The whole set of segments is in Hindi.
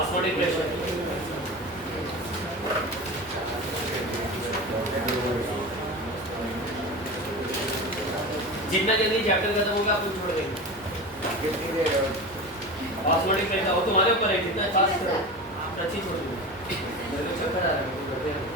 Osmotic pressure. जितना जल्दी चैप्टर खत्म होगा आपको छोड़ देंगे। कितनी देर है? ऑस्मोटिक प्रेशर वो तुम्हारे ऊपर है, जितना फास्ट आप अच्छी छोड़ दो। मेरे को चक्कर आ रहा है, तो करते हैं।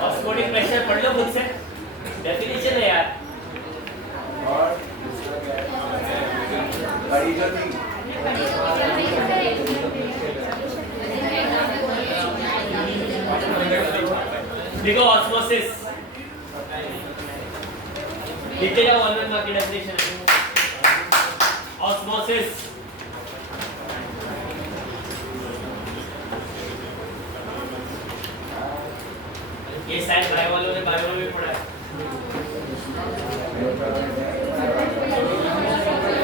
ऑस्मोटिक प्रेशर पढ़ लो खुद से, डेफिनेशन है यार। और बड़ी जो थी देखो ऑस्मोसिस लिखे जाओ, 1 मार्क की डेफिनेशन है ऑस्मोसिस। ये शायद बायो वालों ने बायो में पढ़ा है।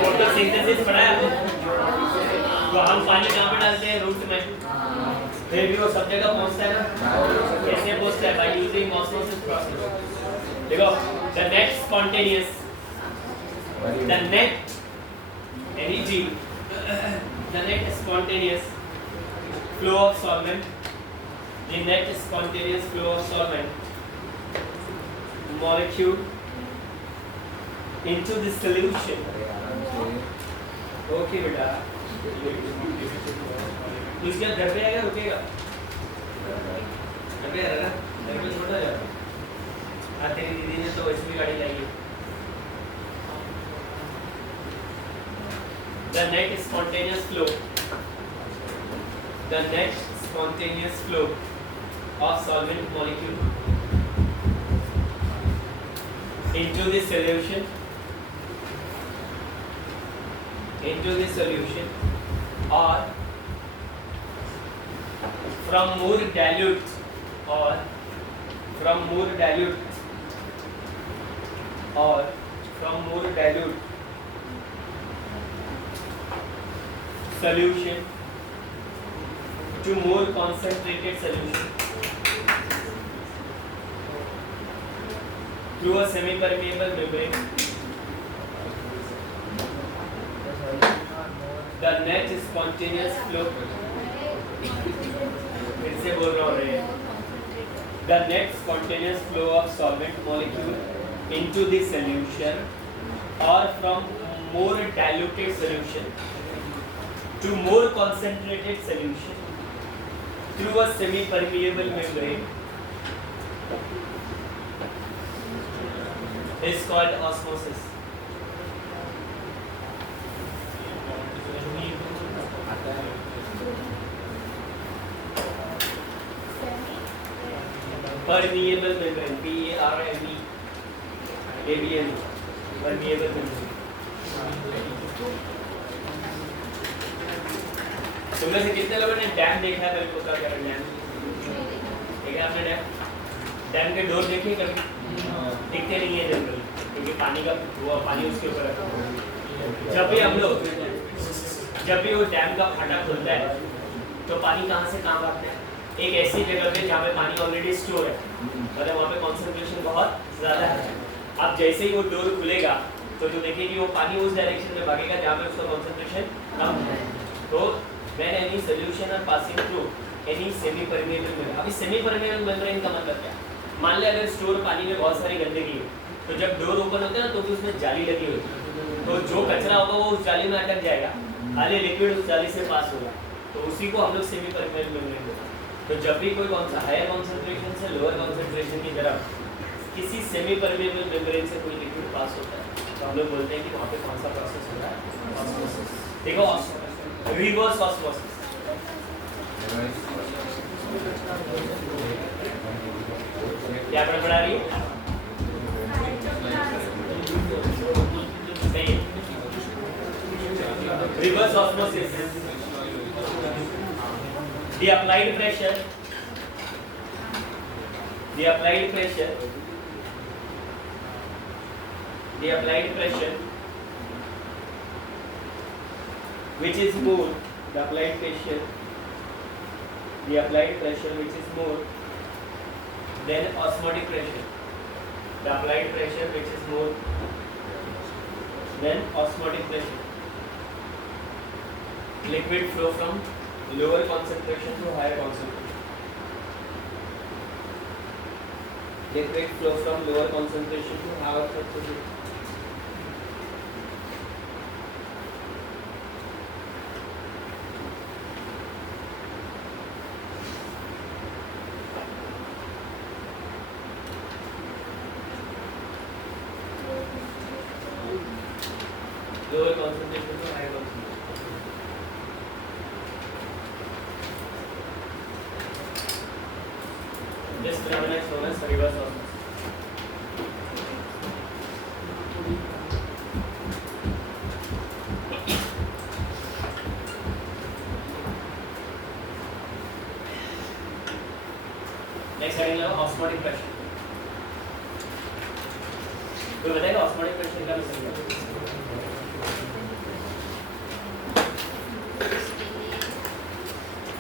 फोटोसिंथेसिस पढ़ा है आपको? तो हम पानी कहाँ पे डालते हैं? रूट में। फिर भी वो सब जगह पहुँचता है ना? कैसे पहुँचता है? By using osmosis process. देखो the net spontaneous, the net energy, the net spontaneous flow of solvent, the net spontaneous flow of solvent molecule into the solution. Okay बेटा, तो इसके घर पे आएगा रुकेगा? घर पे आएगा? घर पे छोटा जाएगा? हाँ तेरी दीदी ने तो इसमें गाड़ी लाई है। The net spontaneous flow, the net spontaneous flow of solvent molecule into the solution, or from more dilute solution to more concentrated solution through a semi-permeable membrane. The net spontaneous flow, फिर से बोल रहा हूँ रे, the net spontaneous flow of solvent molecule into the solution or from more diluted solution to more concentrated solution through a semi-permeable membrane is called osmosis. Permeable membrane, P-E-R-M-E-A-B-L, permeable membrane. तुमने से कितने लोगों ने डैम देखा है? मेरे को क्या कह रहे हैं? देखा आपने डैम? डैम के डोर देखे कभी? दिखते नहीं है जनरली, क्योंकि पानी का वो पानी उसके ऊपर है। जब भी वो डैम का फाटक खुलता है तो पानी कहाँ से कहाँ भागता है? एक ऐसी जगह पे जहाँ पे पानी ऑलरेडी स्टोर है, मतलब वहाँ पे कॉन्सेंट्रेशन बहुत ज़्यादा है। अब जैसे ही वो डोर खुलेगा तो जो देखिए वो पानी उस डायरेक्शन में भागेगा जहाँ पे उसका कॉन्सेंट्रेशन कम है। तो when any solution are passing through any semi permeable membrane, अभी semi permeable membrane का मतलब क्या? मान ले अगर स्टोर पानी में बहुत सारी गंदगी है तो जब डोर ओपन होता है ना तो भी उसमें जाली लगी होती है, तो जो कचरा होगा वो उस जाली में अटक जाएगा, खाली लिक्विड उस जाली से पास होगा, तो उसी को हम लोग सेमी परमेबल मेम्ब्रेन बोलते हैं। तो जब भी कोई कौन सा हायर कॉन्सेंट्रेशन से लोअर कॉन्सेंट्रेशन की तरफ किसी सेमी परमेबल मेम्ब्रेन से कोई लिक्विड पास होता है तो हम लोग बोलते हैं कि वहाँ पे कौन सा प्रोसेस हो रहा है, ऑस्मोसिस। देखो रिवर्स ऑस्मोसिस, क्या बड़ा रही है नहीं, reverse osmosis, the applied pressure which is more, the applied pressure which is more than osmotic pressure, the applied pressure which is more than osmotic pressure, liquid flow from lower concentration to higher concentration, liquid flow from lower concentration to higher concentration. Lower concentration to higher concentration. This phenomenon is known as reverse osmosis. Next heading है osmotic pressure. कोई बताएगा osmotic pressure क्या मतलब है?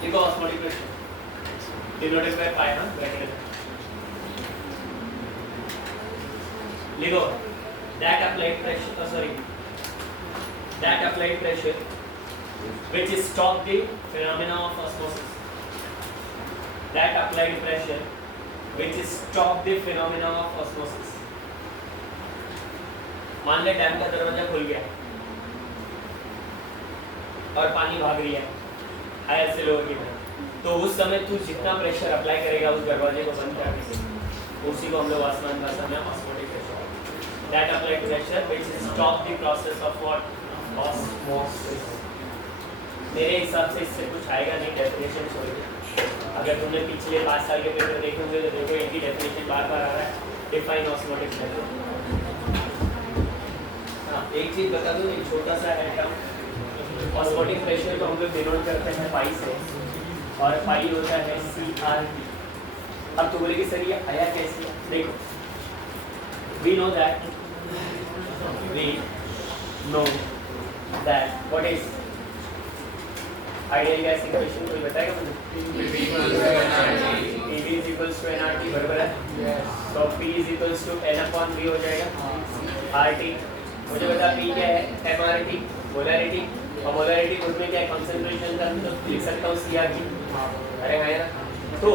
देखो osmotic pressure denoted by pi ना ब्रैकेट में लिखो that applied pressure which stop the phenomena of osmosis, that applied pressure which stop the phenomena of osmosis. मान ले डैम का दरवाजा खुल गया और पानी भाग रही है हायर से लोअर की तरफ, तो उस समय तू जितना प्रेशर अप्लाई करेगा उस दरवाजे को बंद करने से, उसी को हम लोग आसमान का समय osmotic pressure, that applied pressure which stop the process of what osmosis. मेरे हिसाब से इससे कुछ आएगा नहीं, डेफिनेशन छोड़। अगर तुमने पिछले 5 साल के पेपर देखे होंगे तो देखो इनकी डेफिनेशन बार बार आ रहा है, डिफाइन ऑस्मोटिक प्रेशर। हाँ, एक चीज बता दूं, एक छोटा सा है टर्म, ऑस्मोटिक प्रेशर को हम लोग डिनोट करते हैं पाई से, और पाई होता है CRP। अब तो बोलेगी सर ये आया कैसे? देखो, we know that what is ideal gas equation, कोई बताएगा मुझे? PV is equals to nRT, बराबर है? तो P is equals to N/V हो जाएगा, RT। मुझे बता P क्या है? MRT, मोलरिटी, और मोलरिटी उसमें क्या है? कंसंट्रेशन का, तो लिख सकता हूँ CRP। अरे है ना? तो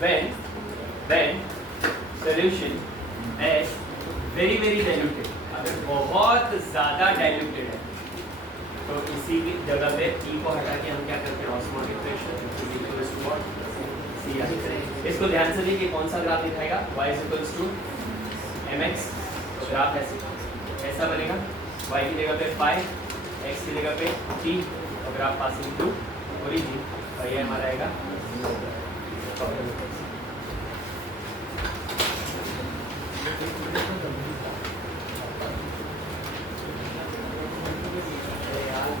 when solution is very diluted, अगर बहुत ज़्यादा diluted है तो इसी की जगह पे P को हटा के हम क्या करते हैं? Osmotic pressure is equals to what? CR। इसको ध्यान से देखिए कौन सा ग्राफ दिखाएगा? y is equals to mx, तो ग्राफ ऐसा बनेगा, y की जगह पे पाई, x की जगह पे t, और ग्राफ पासिंग टू ओरिजिन, और ये हमारा आएगा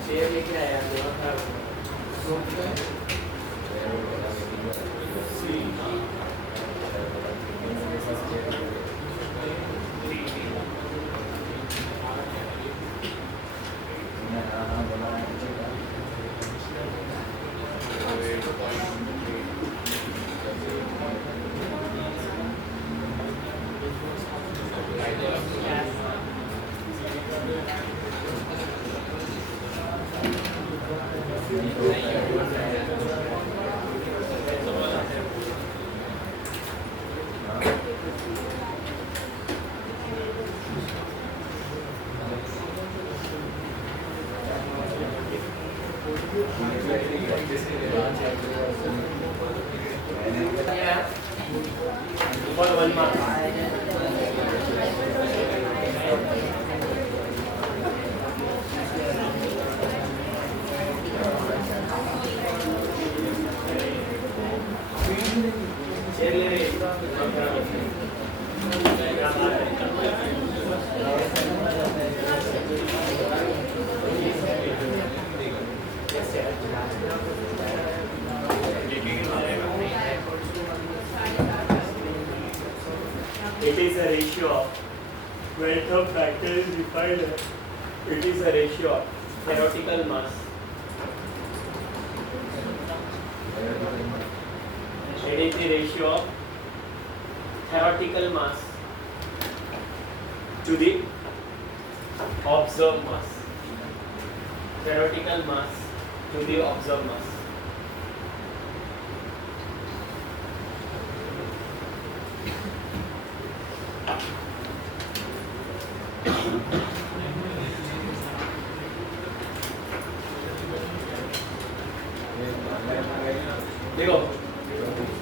चेयर लेके आया Welcome factor is defined. It is a ratio of theoretical mass. It is the ratio of theoretical mass to the observed mass. Theoretical mass to the observed mass. देखो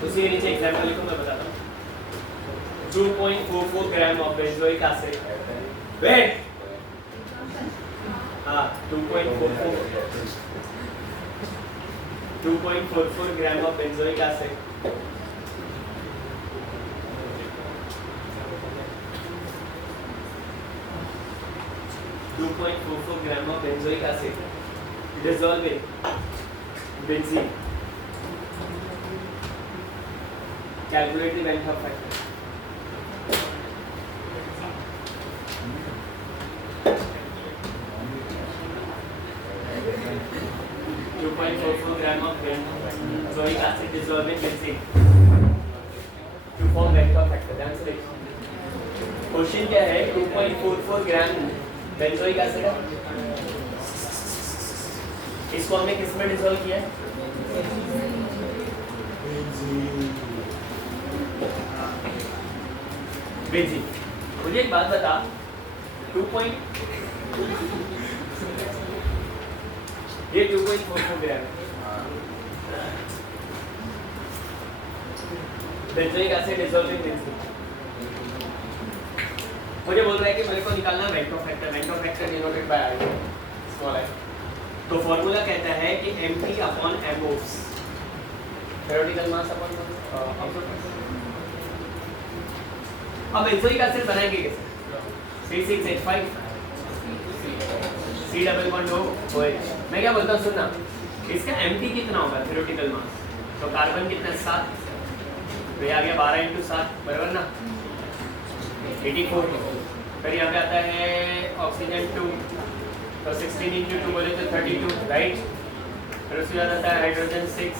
उसी के नीचे एग्जाम्पल लिखो, मैं बताता हूँ. 2.44 gram of benzoic acid. Weight. हाँ 2.44 gram of benzoic acid. Gram of benzoic acid dissolved in benzene. Calculate the Van Hoff factor. Gram of benzoic acid dissolved in benzene to form Van Hoff factor. ध्यान से देखो. क्वेश्चन क्या है? 2.44 ग्राम बेंजोइक एसिड है. इसको हमने किस में डिसॉल्व किया है? बेंजीन. मुझे एक बात बता, 2.44 gram benzoic acid dissolve in benzene. मुझे बोल रहा है कि मेरे को निकालना है van't Hoff factor. Van't Hoff factor denoted by i small i. तो फॉर्मूला कहता है कि Mt upon MOs theoretical mass upon observed mass. अब बेंजोइक एसिड बनाएंगे कैसे? C6H5 C double bond OH. मैं क्या बोलता हूँ सुनना, इसका Mt कितना होगा थ्योरेटिकल मास? तो कार्बन कितना 7, तो ये आ गया 12 × 7 बराबर ना 84. फिर यहाँ पे आता है ऑक्सीजन 2, तो 16 × 2 बोले तो 32 राइट. फिर उसके बाद आता है हाइड्रोजन 6,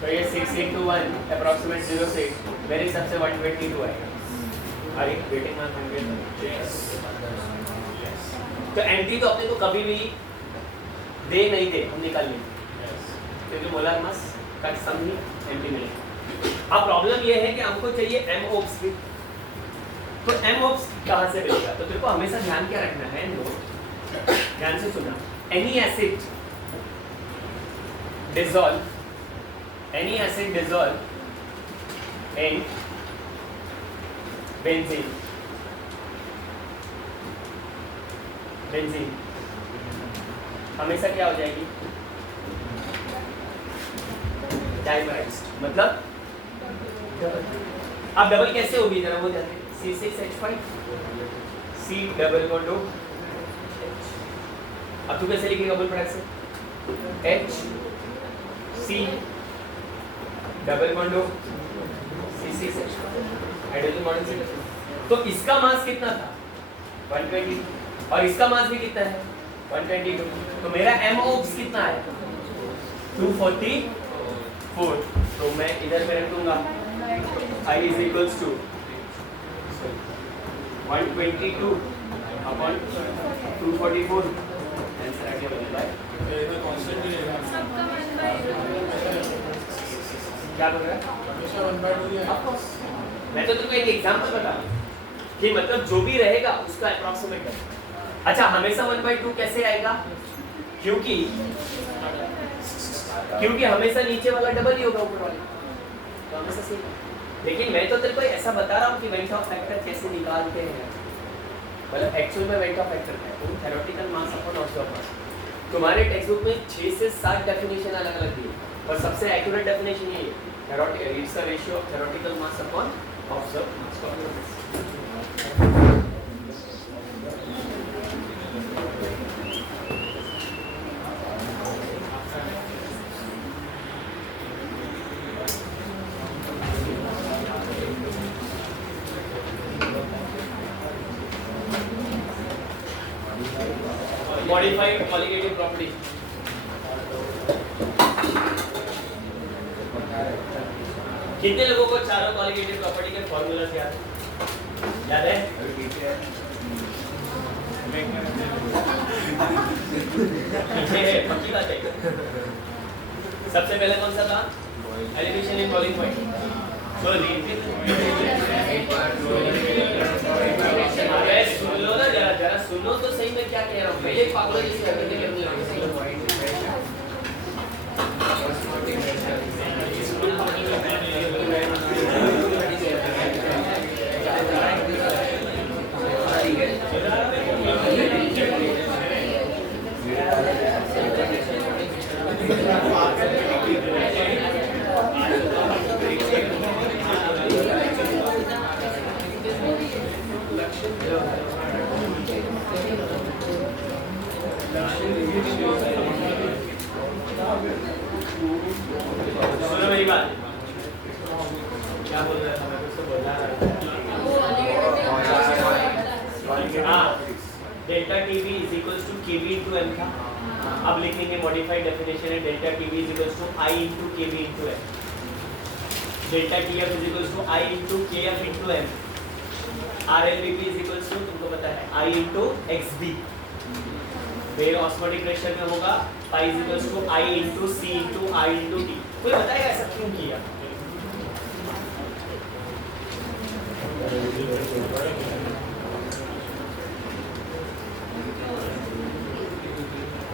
तो ये 6 × 1 अप्रॉक्सीमेट 06. मेरे हिसाब से 122 आएगा. अरे वेटिंग मार्क 100. तो एंटी तो अपने को कभी भी दे नहीं दे, हम निकाल लेंगे क्योंकि मोलर मास का सम ही एंटी मिलेगा. अब प्रॉब्लम ये है कि हमको चाहिए MOps भी. तो MOps कहाँ से मिलेगा? तो तेरे को हमेशा ध्यान क्या रखना है, नोट ध्यान से सुनना. Any acid dissolve in benzene हमेशा क्या हो जाएगी? डाइमराइज्ड. मतलब अब डबल कैसे होगी जरा वो जाते. C6H5 C double bond O. अब तू कैसे लिखेगा बोल फटाक से? H C double bond O C6H5 hydrogen bond से. तो इसका मास कितना था? 120 और इसका मास भी कितना है? 122. तो मेरा MOps कितना है? 244. तो मैं इधर पे रख दूंगा I is equals to 122 upon 244. Answer आ गया भाई. क्या बोल रहा है? मैं तो तुमको एक एग्जांपल बता रहा हूँ कि मतलब जो भी रहेगा उसका अप्रॉक्सीमेट है. अच्छा हमेशा 1/2 कैसे आएगा? क्योंकि हमेशा नीचे वाला डबल ही होगा ऊपर वाले. तो हमेशा सही. लेकिन मैं तो तेरे को ऐसा बता रहा हूँ कि वेन हॉफ फैक्टर कैसे निकालते हैं. मतलब एक्चुअल में वेन हॉफ फैक्टर है वो थ्योरेटिकल मास अपॉन ऑब्जर्व्ड मास. तुम्हारे टेक्स्ट बुक में 6 से 7 डेफिनेशन अलग अलग दी है और सबसे एक्यूरेट डेफिनेशन ये है. It's the ratio of theoretical mass upon observed mass. Modified colligative property. कितने लोगों को चारों कॉलिगेटिव प्रॉपर्टी के फॉर्मूलास याद है? पीछे है, पक्की बात है। सबसे पहले कौन सा था? Elevation in boiling point. अरे सुन लो ना, जरा सुनो तो सही, मैं क्या कह रहा हूँ। पहले पागलों जैसी हरकतें करने लगे। सुनो मेरी बात, क्या बोल रहा था मैं? कुछ तो बोल रहा था। Delta TV is equals to KV into M था। अब लिखेंगे मॉडिफाइड डेफिनेशन है, delta TV is equals to i into KV into M. Delta TF is equals to i into KF into M. RLVP is equals to, तुमको पता है, आई इंटू एक्सबी। फिर ऑस्मोटिक प्रेशर में होगा pi is equals to i into C into i into T. कोई बताएगा ऐसा क्यों किया?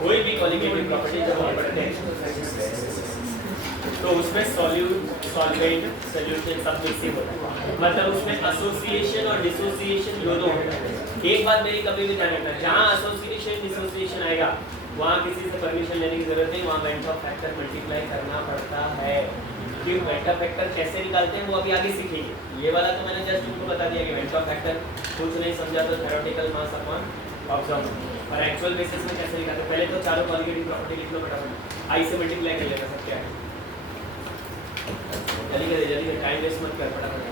कोई भी कॉलिगेटिव प्रॉपर्टी जब हम पढ़ते हैं तो उसमें सॉल्वेंट सॉल्यूशन सब मिक्सिंग होता है, मतलब उसमें एसोसिएशन और डिसोसिएशन दोनों होता है। एक बात मेरी कभी भी ध्यान रखना, जहाँ एसोसिएशन डिसोसिएशन आएगा वहाँ किसी से परमिशन लेने की जरूरत नहीं, वहाँ वेंट ऑफ फैक्टर मल्टीप्लाई करना पड़ता है। क्यों वेंट ऑफ फैक्टर कैसे निकालते हैं वो अभी आगे सीखेंगे। ये वाला तो मैंने जस्ट तुमको बता दिया कि वेंट ऑफ फैक्टर कुछ नहीं समझा तो थ्योरेटिकल मास अपॉन ऑब्जर्व, और एक्चुअल बेसिस में कैसे निकालते हैं। पहले तो चारों कॉलिगेटिव प्रॉपर्टी लिख लो फटाफट, आई से मल्टीप्लाई कर लेना सब क्या है। जल्दी कर, टाइम वेस्ट मत कर, फटाफट।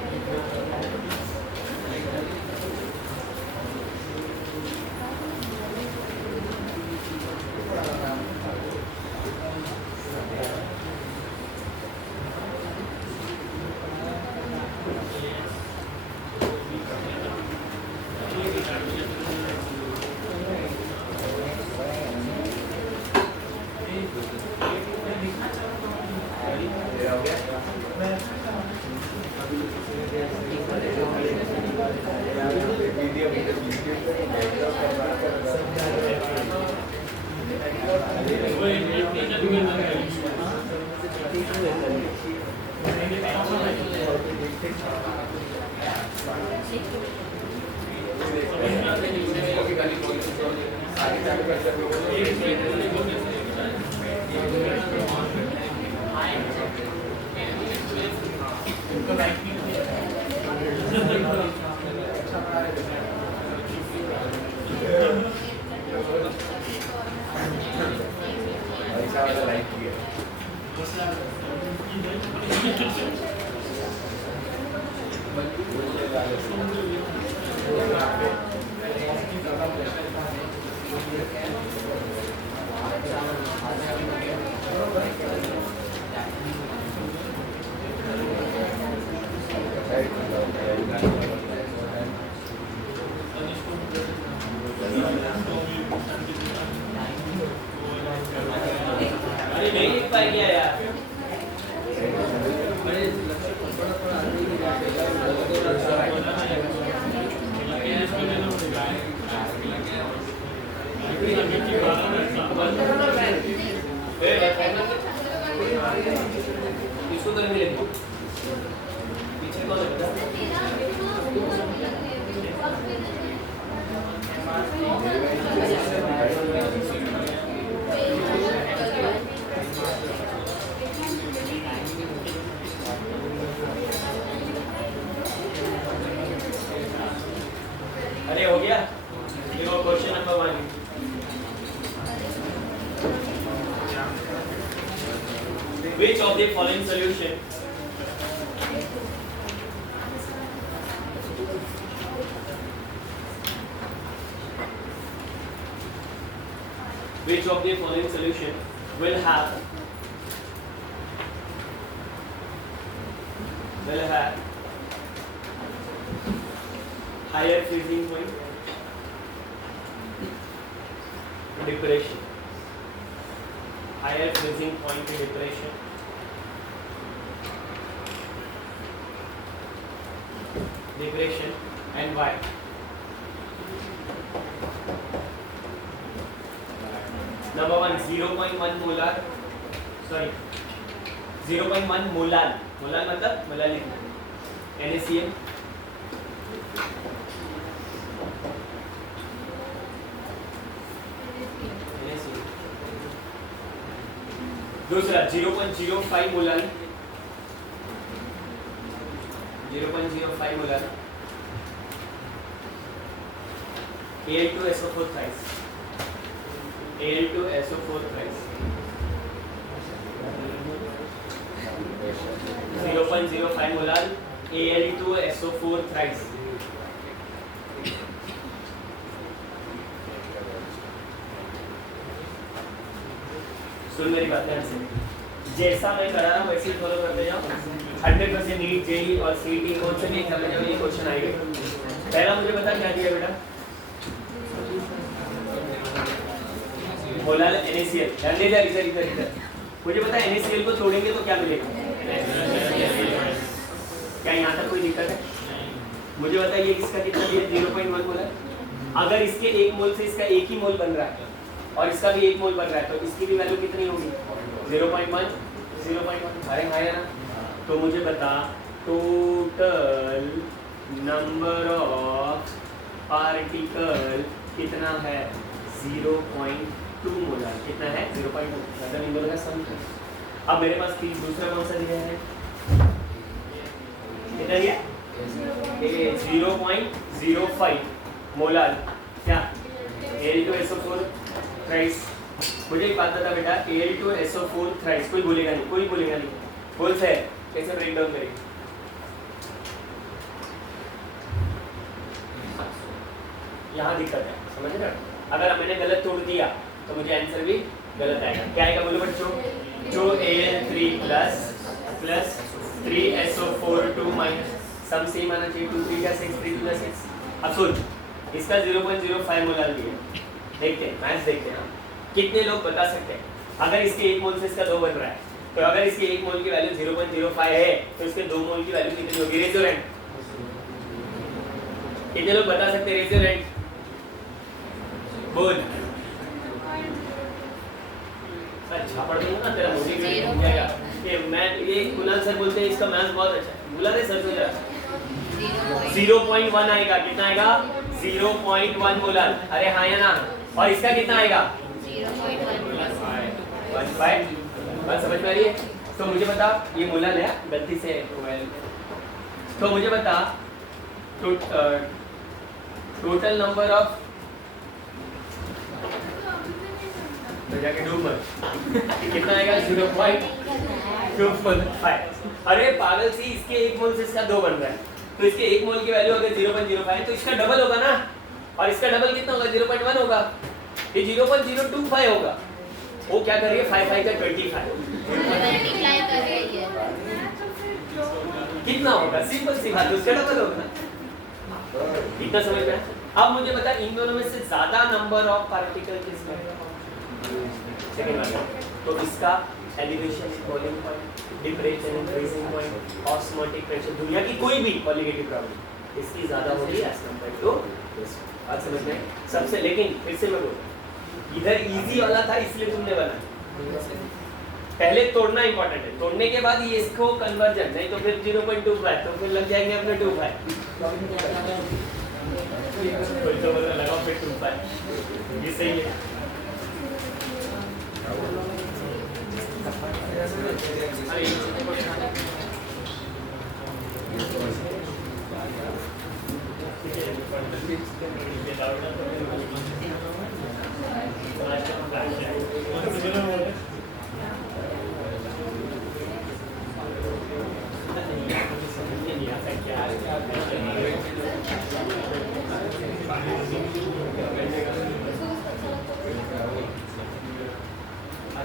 अरे नहीं लिख पाए क्या यार? इसको तो नहीं लिखो, पीछे कौन है? अरे हो गया, देखो question number 1। Which of the following solution which of the following solution will have higher freezing point, depression, higher freezing point in depression, and why? Number one, 0.1 molar, sorry, 0.1 molal, molal मतलब मोलाल NaCl, दूसरा 0.05 molal, 0.05 molal Al2SO4 thrice, Al2SO4 thrice, 0.05 molal Al2SO4 thrice, सुन मेरी बात ध्यान से, जैसा मैं करा रहा हूँ वैसे ही फॉलो करते जाओ। 100% नीट जेईई और सीईटी कौन से भी एग्जाम में जब ये क्वेश्चन आएंगे, पहला मुझे बता क्या दिया बेटा, मोलाल NaCl, ध्यान दे इधर मुझे बता NaCl को छोड़ेंगे तो क्या मिलेगा, क्या यहाँ तक कोई दिक्कत है? मुझे बता ये किसका कितना दिया, 0.1 मोलर, अगर इसके एक मोल से इसका एक ही मोल बन रहा है और इसका भी एक मोल बन रहा है तो इसकी भी वैल्यू कितनी होगी, 0.1, अरे हाँ ना, तो मुझे बता टोटल नंबर ऑफ पार्टिकल कितना है, 0.2 मोलर, कितना है 0.2, मतलब इन दोनों का सम। अब मेरे पास दूसरा कौन सा दिया है, कितना दिया, 0.05 मोलर, क्या Al2SO4 थ्राइस। मुझे एक बात बता बेटा, Al2SO4 थ्राइस कोई बोलेगा नहीं, बोल से कैसे ब्रेक डाउन करेंगे, यहाँ दिक्कत है, समझ रहे हो? अगर मैंने गलत तोड़ दिया तो मुझे आंसर भी गलत आएगा। क्या आएगा बोलो बच्चों, जो Al3 plus 3SO4 2 minus sum same आना चाहिए, 2 3 का 6 3 2 6। अब सुन, इसका 0.05 मोलर दिया, देखते हैं मैथ्स देखते हैं, कितने लोग बता सकते हैं अगर इसके एक मोल से इसका 2 बन रहा है तो अगर इसके एक मोल की वैल्यू 0.05 है तो इसके 2 मोल की वैल्यू कितनी होगी, रेज़ योर हैंड, कितने लोग बता सकते हैं, रेज़ योर हैंड, बोल। अच्छा पढ़ दूंगा ना, तेरा मोटिवेट हो जाएगा कि मैं ये कुणाल सर बोलते हैं इसका मैथ्स बहुत अच्छा है, बुला दे सर से जरा, 0.1 आएगा, कितना आएगा 0.1 मोलर, अरे हाँ या ना, और इसका कितना आएगा 0.15, बात समझ में आ रही है? तो मुझे बता, ये मोलर है गलती से, तो मुझे बता टोटल नंबर ऑफ, तो जाके डूब मत कितना आएगा 0.25, अरे पागल सी, इसके एक मोल से इसका 2 बन रहा है तो इसके एक मोल की वैल्यू अगर 0.05 है तो इसका डबल होगा ना, और इसका डबल कितना होगा 0.1 होगा, ये 0.025 होगा, वो क्या कर रही है 5 5 का 25, कितना होगा, सिंपल सी बात, उसका डबल होगा, इतना समझ में? अब मुझे बता इन दोनों में से ज्यादा नंबर ऑफ पार्टिकल किसमें, सेकंड वाला, तो इसका elevation boiling point, depression freezing point, osmotic pressure, दुनिया की कोई भी कॉलिगेटिव प्रॉब्लम इसकी ज्यादा होगी एज कंपेयर टू दिस, बात समझ में? सबसे, लेकिन फिर से मैं बोल, इधर इजी वाला था इसलिए तुमने बना, पहले तोड़ना इंपॉर्टेंट है, तोड़ने के बाद ये इसको कन्वर्जन, नहीं तो फिर 0.25 तो फिर लग जाएंगे अपने 25, कोई तो बोलता लगाओ फिर 25, ये सही है।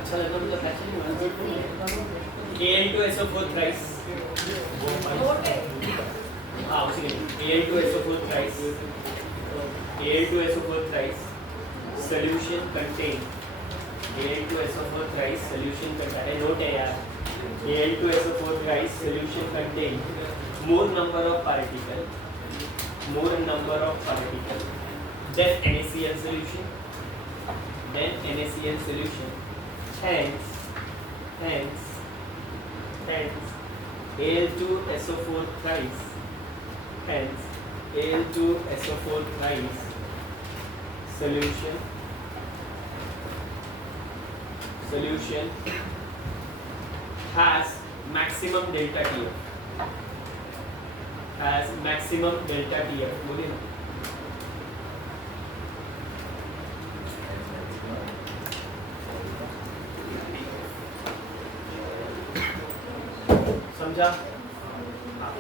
अच्छा लगा मुझे फ्रैक्शन Al2SO4 thrice हाँ उसी के Al2SO4 thrice Al2SO4 thrice solution contain Al2SO4 thrice solution contain अरे नोट है यार Al2SO4 thrice solution contain more number of particle than NaCl solution hence Al2SO4 thrice solution has maximum delta TF बोलिए ना समझा? हाँ।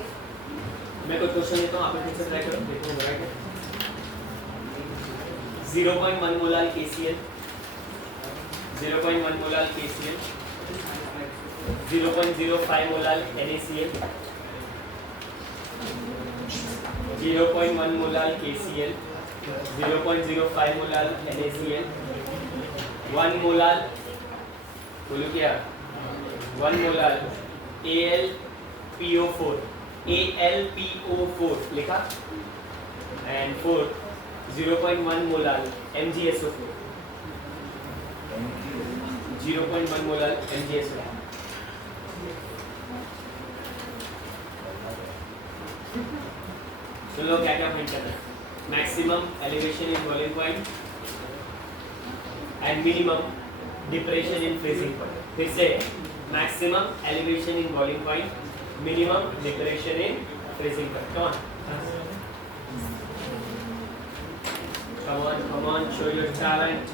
मैं कोई क्वेश्चन लेता हूँ, आप फिर से ट्राई करो, देखो हो रहा है क्या? 0.1 molar KCl 0.1 molar KCl 0.05 molar NaCl 0.1 molar KCl 0.05 molar NaCl 1 molar बोलो क्या 1 मोलार AlPO4 लिखा and 4 0.1 molar MgSO4 0.1 molar MgSO4 सुन लो क्या क्या फाइंड करना है maximum elevation in boiling point and minimum depression in freezing point फिर से maximum elevation in boiling point minimum depression in freezing point come on show your talent